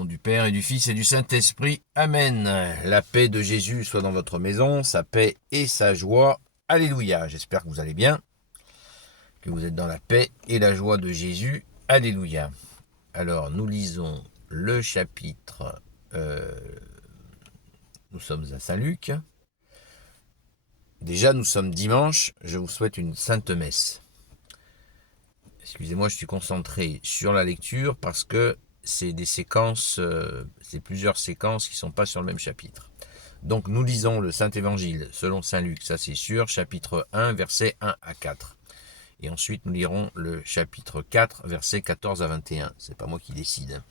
nom du Père et du Fils et du Saint-Esprit. Amen. La paix de Jésus soit dans votre maison, sa paix et sa joie. Alléluia. J'espère que vous allez bien, que vous êtes dans la paix et la joie de Jésus. Alléluia. Alors, nous lisons le chapitre... nous sommes à Saint-Luc. Déjà, nous sommes dimanche. Je vous souhaite une sainte messe. Excusez-moi, je suis concentré sur la lecture parce que c'est des séquences, c'est plusieurs séquences qui ne sont pas sur le même chapitre. Donc nous lisons le Saint-Évangile selon Saint Luc, ça c'est sûr, chapitre 1, versets 1 à 4. Et ensuite nous lirons le chapitre 4, versets 14 à 21. C'est pas moi qui décide.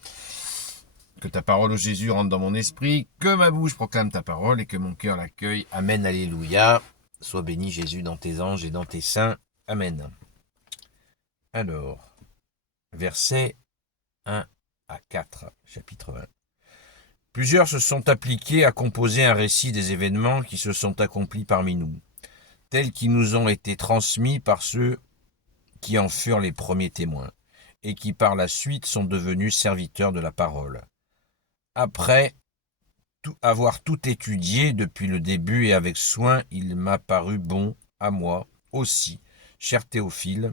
Que ta parole, ô Jésus, rentre dans mon esprit, que ma bouche proclame ta parole et que mon cœur l'accueille. Amen, alléluia. Sois béni Jésus dans tes anges et dans tes saints. Amen. Alors, versets 1 à 4, chapitre 1. Plusieurs se sont appliqués à composer un récit des événements qui se sont accomplis parmi nous, tels qu'ils nous ont été transmis par ceux qui en furent les premiers témoins, et qui par la suite sont devenus serviteurs de la parole. Après avoir tout étudié depuis le début et avec soin, il m'a paru bon, à moi aussi, cher Théophile,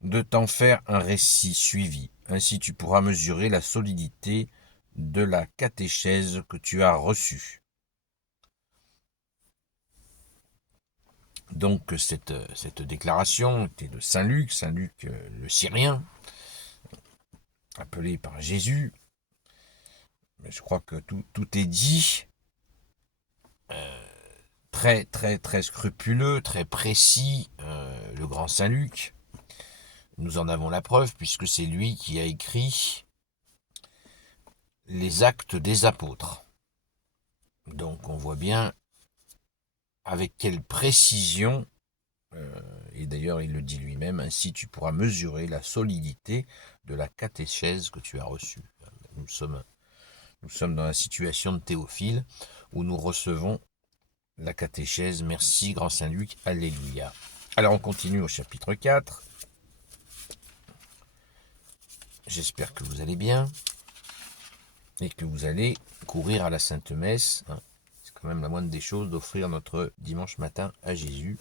de t'en faire un récit suivi. Ainsi tu pourras mesurer la solidité de la catéchèse que tu as reçue. Donc cette déclaration était de Saint Luc le Syrien, appelé par Jésus. Je crois que tout est dit, très très très scrupuleux, très précis, le grand Saint Luc. Nous en avons la preuve puisque c'est lui qui a écrit les actes des apôtres. Donc on voit bien avec quelle précision, et d'ailleurs il le dit lui-même, ainsi tu pourras mesurer la solidité de la catéchèse que tu as reçue. Nous sommes dans la situation de Théophile où nous recevons la catéchèse. Merci grand Saint Luc, alléluia. Alors on continue au chapitre 4. J'espère que vous allez bien et que vous allez courir à la Sainte Messe. C'est quand même la moindre des choses d'offrir notre dimanche matin à Jésus.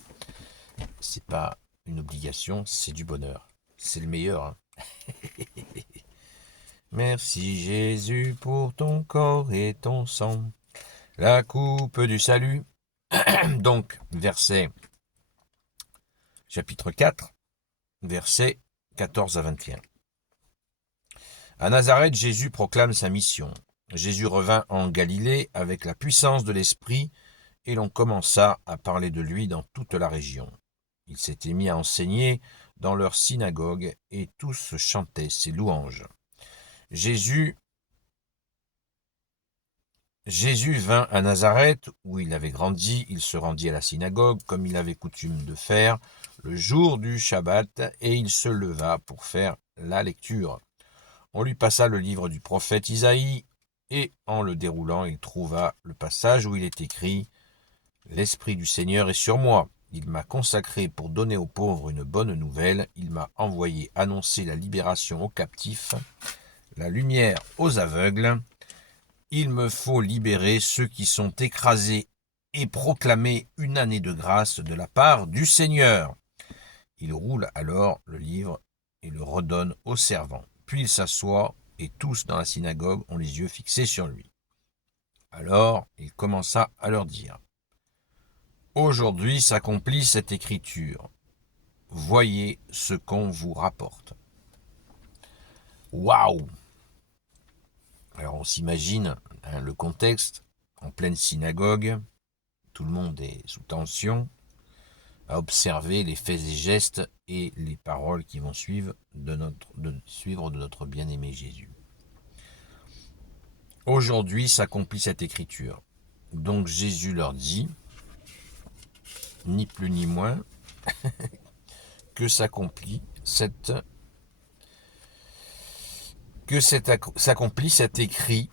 C'est pas une obligation, c'est du bonheur. C'est le meilleur. Merci Jésus pour ton corps et ton sang, la coupe du salut. Donc, chapitre 4, versets 14 à 21. À Nazareth, Jésus proclame sa mission. Jésus revint en Galilée avec la puissance de l'Esprit, et l'on commença à parler de lui dans toute la région. Il s'était mis à enseigner dans leur synagogue, et tous chantaient ses louanges. Jésus vint à Nazareth, où il avait grandi. Il se rendit à la synagogue, comme il avait coutume de faire, le jour du Shabbat, et il se leva pour faire la lecture. On lui passa le livre du prophète Isaïe, et en le déroulant, il trouva le passage où il est écrit « L'Esprit du Seigneur est sur moi. Il m'a consacré pour donner aux pauvres une bonne nouvelle. Il m'a envoyé annoncer la libération aux captifs, la lumière aux aveugles. Il me faut libérer ceux qui sont écrasés et proclamer une année de grâce de la part du Seigneur. » Il roule alors le livre et le redonne aux servants. Puis il s'assoit, et tous dans la synagogue ont les yeux fixés sur lui. Alors il commença à leur dire « Aujourd'hui s'accomplit cette écriture. Voyez ce qu'on vous rapporte. » Waouh! Alors on s'imagine le contexte, en pleine synagogue, tout le monde est sous tension, à observer les faits et gestes et les paroles qui vont suivre de notre bien-aimé Jésus. Aujourd'hui s'accomplit cette écriture. Donc Jésus leur dit, ni plus ni moins, que s'accomplit cet écrit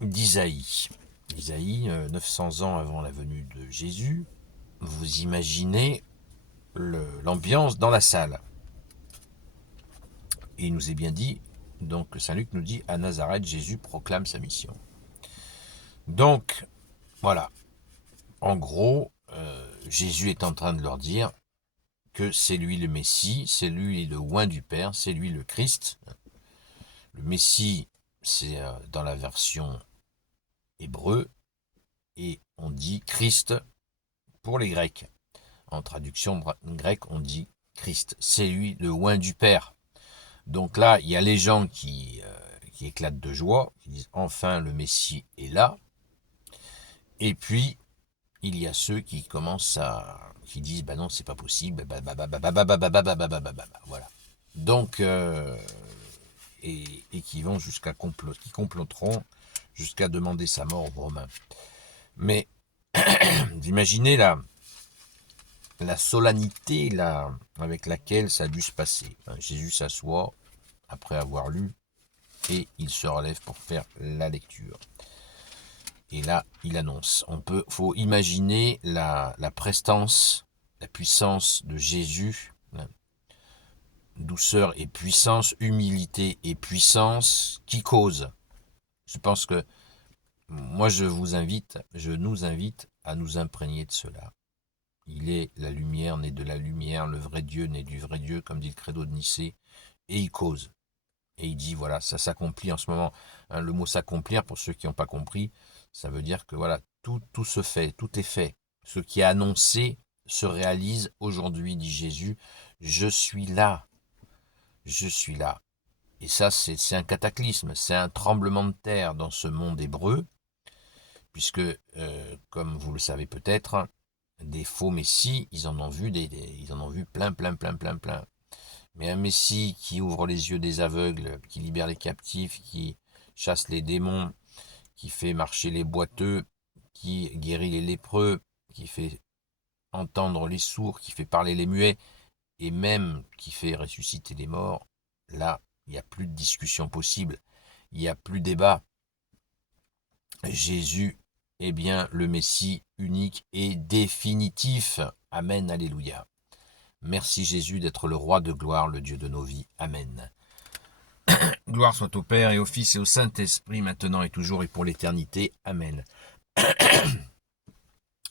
d'Isaïe. Isaïe, 900 ans avant la venue de Jésus. Vous imaginez l'ambiance dans la salle. Et il nous est bien dit Donc Saint Luc nous dit, à Nazareth, Jésus proclame sa mission. Donc, voilà. En gros, Jésus est en train de leur dire que c'est lui le Messie, c'est lui le oint du Père, c'est lui le Christ. Le Messie, c'est dans la version hébreu, et on dit Christ pour les Grecs. En traduction grecque, on dit Christ. C'est lui le oint du Père. Donc là, il y a les gens qui éclatent de joie, qui disent enfin le Messie est là. Et puis, il y a ceux qui commencent qui disent bah non, c'est pas possible, voilà. Donc, et qui vont qui comploteront jusqu'à demander sa mort aux Romains. Mais, vous imaginez la solennité avec laquelle ça a dû se passer. Jésus s'assoit après avoir lu et il se relève pour faire la lecture. Et là, il annonce. Faut imaginer la prestance, la puissance de Jésus, douceur et puissance, humilité et puissance qui cause. Je pense que moi je nous invite à nous imprégner de cela. Il est la lumière, né de la lumière, le vrai Dieu, né du vrai Dieu, comme dit le credo de Nicée, et il cause. Et il dit, voilà, ça s'accomplit en ce moment. Le mot s'accomplir, pour ceux qui n'ont pas compris, ça veut dire que voilà, tout se fait, tout est fait. Ce qui est annoncé se réalise aujourd'hui, dit Jésus. Je suis là. Je suis là. Et ça, c'est un cataclysme, c'est un tremblement de terre dans ce monde hébreu, puisque, comme vous le savez peut-être, des faux messies, ils en ont vu plein. Mais un messie qui ouvre les yeux des aveugles, qui libère les captifs, qui chasse les démons, qui fait marcher les boiteux, qui guérit les lépreux, qui fait entendre les sourds, qui fait parler les muets, et même qui fait ressusciter les morts, là, il n'y a plus de discussion possible, il n'y a plus de débat. Jésus est bien le Messie unique et définitif. Amen, alléluia. Merci Jésus d'être le roi de gloire, le Dieu de nos vies. Amen. Gloire soit au Père et au Fils et au Saint-Esprit, maintenant et toujours et pour l'éternité. Amen.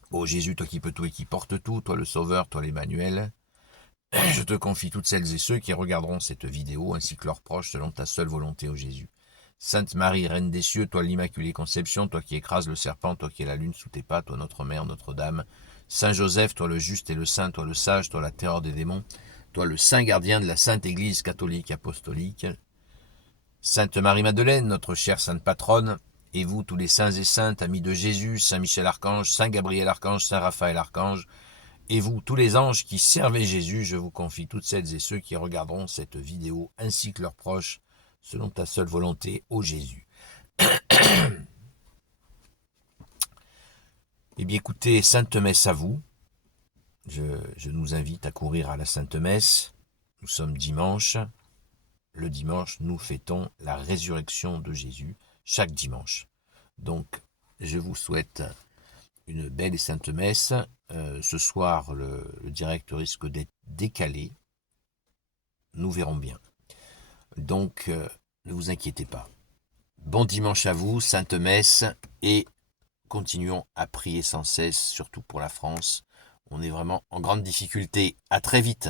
Ô Jésus, toi qui peux tout et qui porte tout, toi le Sauveur, toi l'Emmanuel, je te confie toutes celles et ceux qui regarderont cette vidéo, ainsi que leurs proches, selon ta seule volonté, ô Jésus. Sainte Marie, Reine des cieux, toi l'Immaculée Conception, toi qui écrases le serpent, toi qui es la lune sous tes pas, toi notre Mère, Notre-Dame. Saint Joseph, toi le juste et le saint, toi le sage, toi la terreur des démons, toi le saint gardien de la Sainte Église catholique apostolique. Sainte Marie-Madeleine, notre chère sainte patronne, et vous tous les saints et saintes, amis de Jésus, Saint Michel Archange, Saint Gabriel Archange, Saint Raphaël Archange, et vous tous les anges qui servez Jésus, je vous confie toutes celles et ceux qui regarderont cette vidéo, ainsi que leurs proches, selon ta seule volonté, ô Jésus. Eh bien écoutez, Sainte Messe à vous. Je nous invite à courir à la Sainte Messe. Nous sommes dimanche. Le dimanche, nous fêtons la résurrection de Jésus, chaque dimanche. Donc, je vous souhaite une belle et sainte messe. Ce soir, le direct risque d'être décalé. Nous verrons bien. Donc, ne vous inquiétez pas. Bon dimanche à vous, sainte messe, et continuons à prier sans cesse, surtout pour la France. On est vraiment en grande difficulté. À très vite.